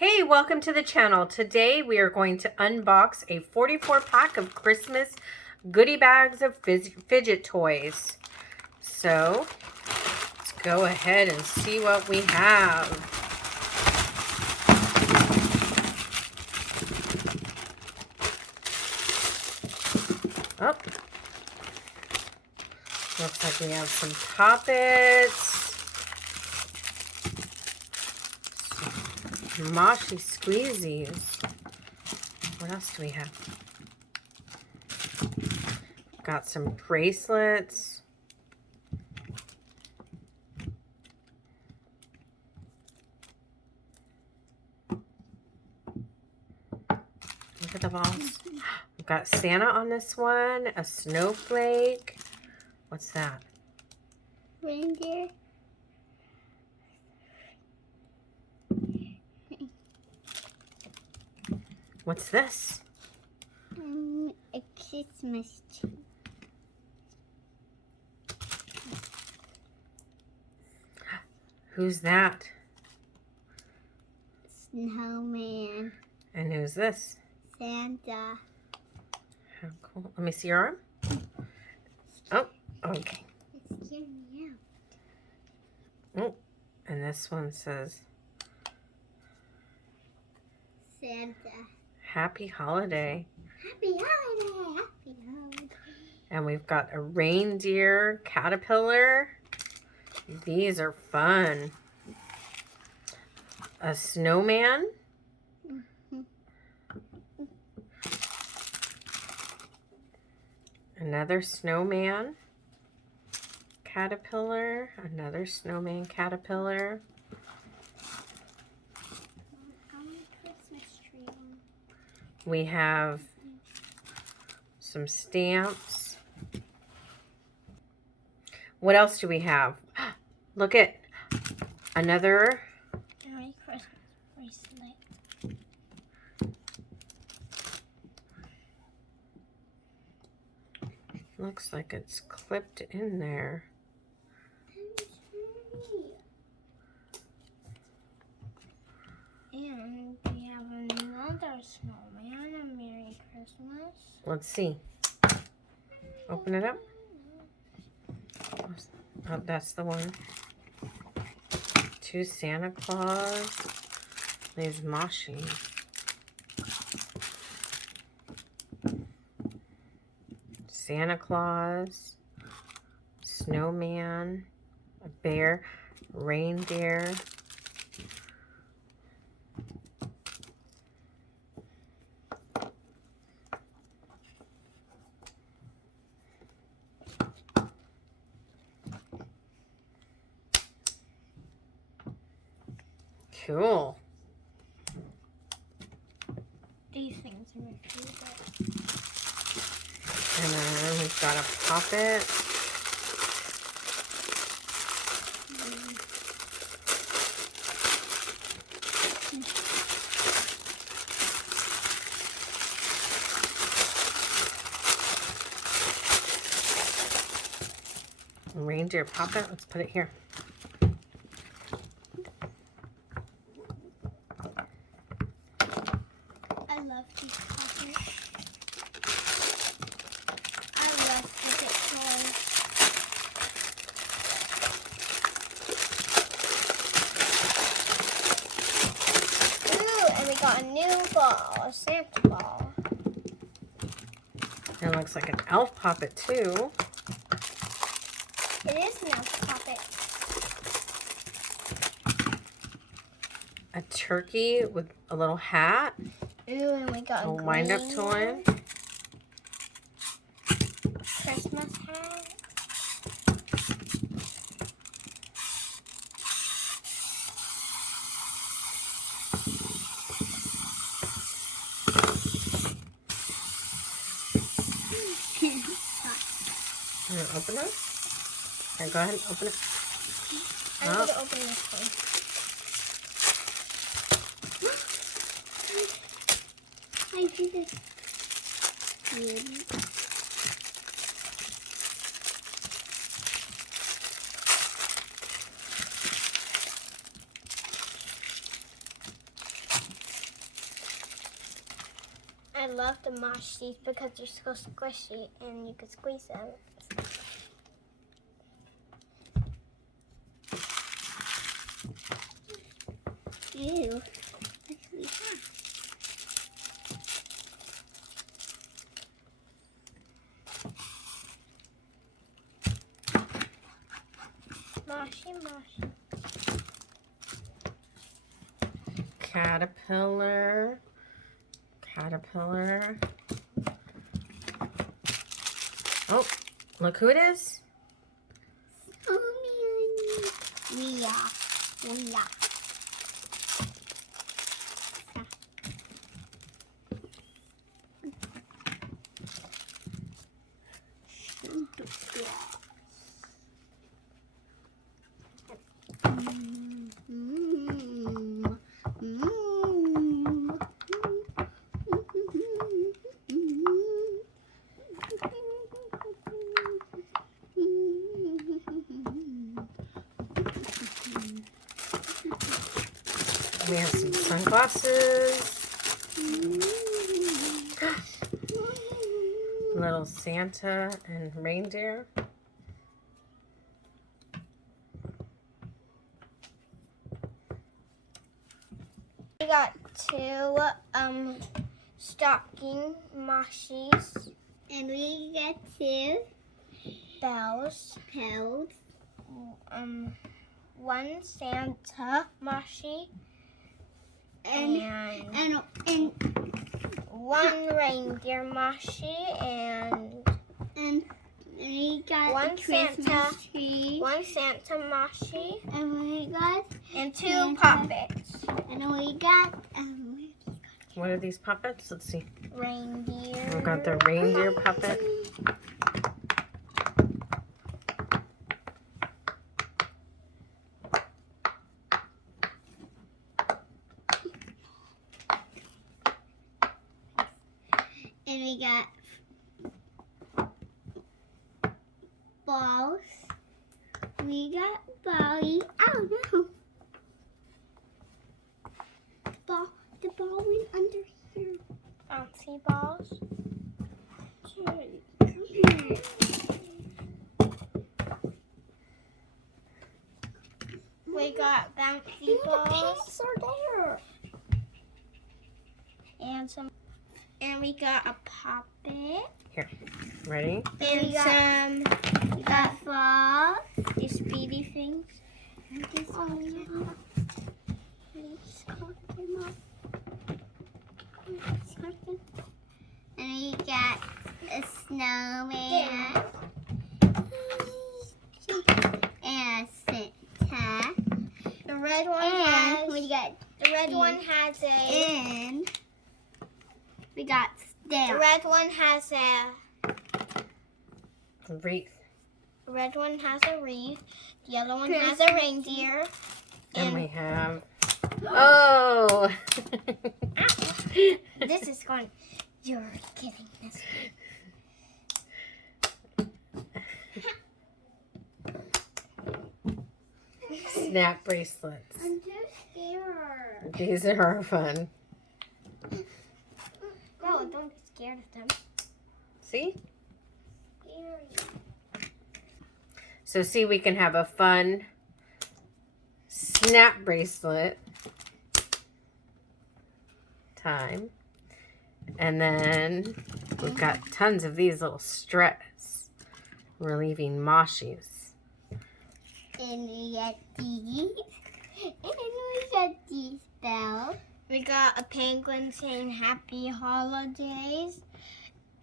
Hey, welcome to the channel. Today we are going to unbox a 44 pack of Christmas goodie bags of fidget toys. So let's go ahead and see what we have. Oh, looks like we have some poppets. Mochi squeezies. What else do we have? Got some bracelets. Look at the balls. We've got Santa on this one, a snowflake. What's that? Reindeer. What's this? A Christmas tree. Who's that? Snowman. And who's this? Santa. How cool. Let me see your arm. Oh, okay. It's scaring me out. Oh, and this one says Santa. Happy Holiday. Happy holiday. Happy holiday. And we've got a reindeer caterpillar. These are fun. A snowman. Another snowman caterpillar. Another snowman caterpillar. We have some stamps. What else do we have? Look at another Merry Christmas bracelet. Looks like it's clipped in there. And we have another snowman. A Merry Christmas. Let's see. Open it up. Oh, that's the one. Two Santa Claus. There's Mochi. Santa Claus. Snowman. A bear. Reindeer. Cool. These things are my favorite. And then we've got a poppet. Reindeer poppet. Let's put it here. I love these pockets. I love fidget toys. Ooh, and we got a new ball, a Santa ball. It looks like an elf poppet too. It is an elf poppet. A turkey with a little hat. Ooh, and we got A a wind-up green toy. Christmas hat. You want to open it? Here, go ahead and open it. I'm going to open this one. I think it's beauty. I love the Mochis because they're so squishy and you can squeeze them. Ew. Mochi. Caterpillar. Oh, look who it is. Ria. We have some sunglasses. Little Santa and reindeer. We got two stocking Mochis. And we got two bells. One Santa Mochi. And one reindeer Mochi and we got one Santa tree. One Santa Mochi. And we got two Santa puppets. And we got What are these puppets? Let's see. Reindeer. We got the reindeer puppet. And we got balls. We got Bobby. Oh no. The ball went under here. Bouncy balls. Come here. We got bouncy balls. The pants are there. And we got a puppet. Here, ready? And we got frogs. These speedy things. And this one. And we got a snowman. And a Santa. The red one has a. And we got stamp. The red one has a Wreath. The red one has a wreath. The yellow one has a reindeer. And we have. Oh! This is going. You're kidding this. Snap bracelets. I'm too scared. These are fun. No, don't be scared of them. See? Scary. So see, we can have a fun snap bracelet time. And then we've got tons of these little straps relieving Mochis. And we got these. And we got these bells. We got a penguin saying Happy Holidays.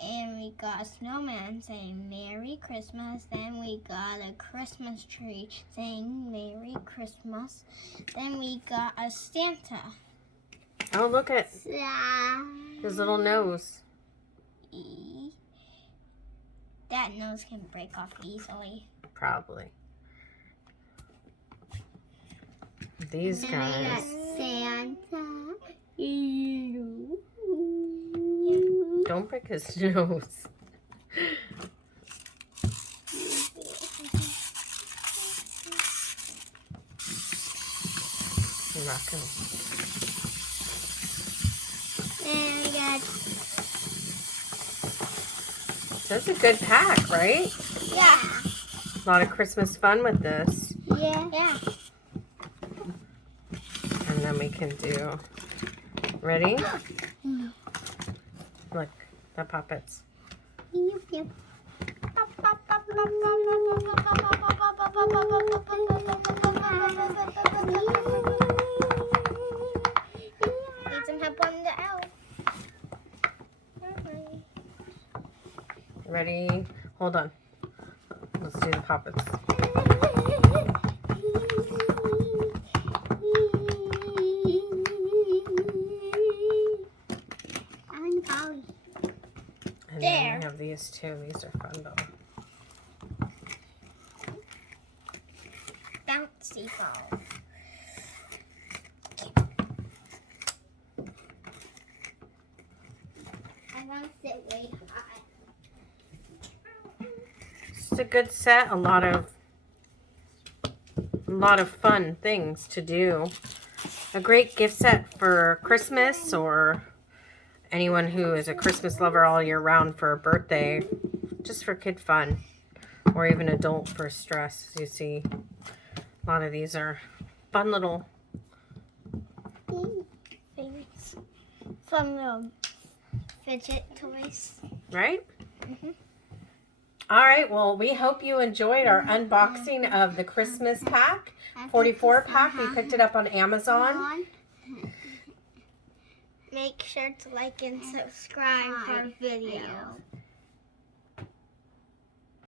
And we got a snowman saying Merry Christmas. Then we got a Christmas tree saying Merry Christmas. Then we got a Santa. Oh, look at his little nose. That nose can break off easily. Probably. These guys. Santa. Don't break his nose. You're not gonna. And we got That's a good pack, right? Yeah. A lot of Christmas fun with this. Yeah. Yeah. And then we can do, ready? Look, the puppets. Yep, yep. Need some help on the L. Ready? Hold on. Let's do the puppets. I'm Polly. And There. then we have these two. These are fun though. Bouncy ball. I want to sit way high. It's a good set. A lot of fun things to do. A great gift set for Christmas or anyone who is a Christmas lover all year round for a birthday. Just for kid fun. Or even adult for stress. As you see, a lot of these are fun little Things from the fidget toys. right? Mhm. All right, well, we hope you enjoyed our unboxing of the Christmas pack, 44 pack. We picked it up on Amazon. Make sure to like and subscribe for our video.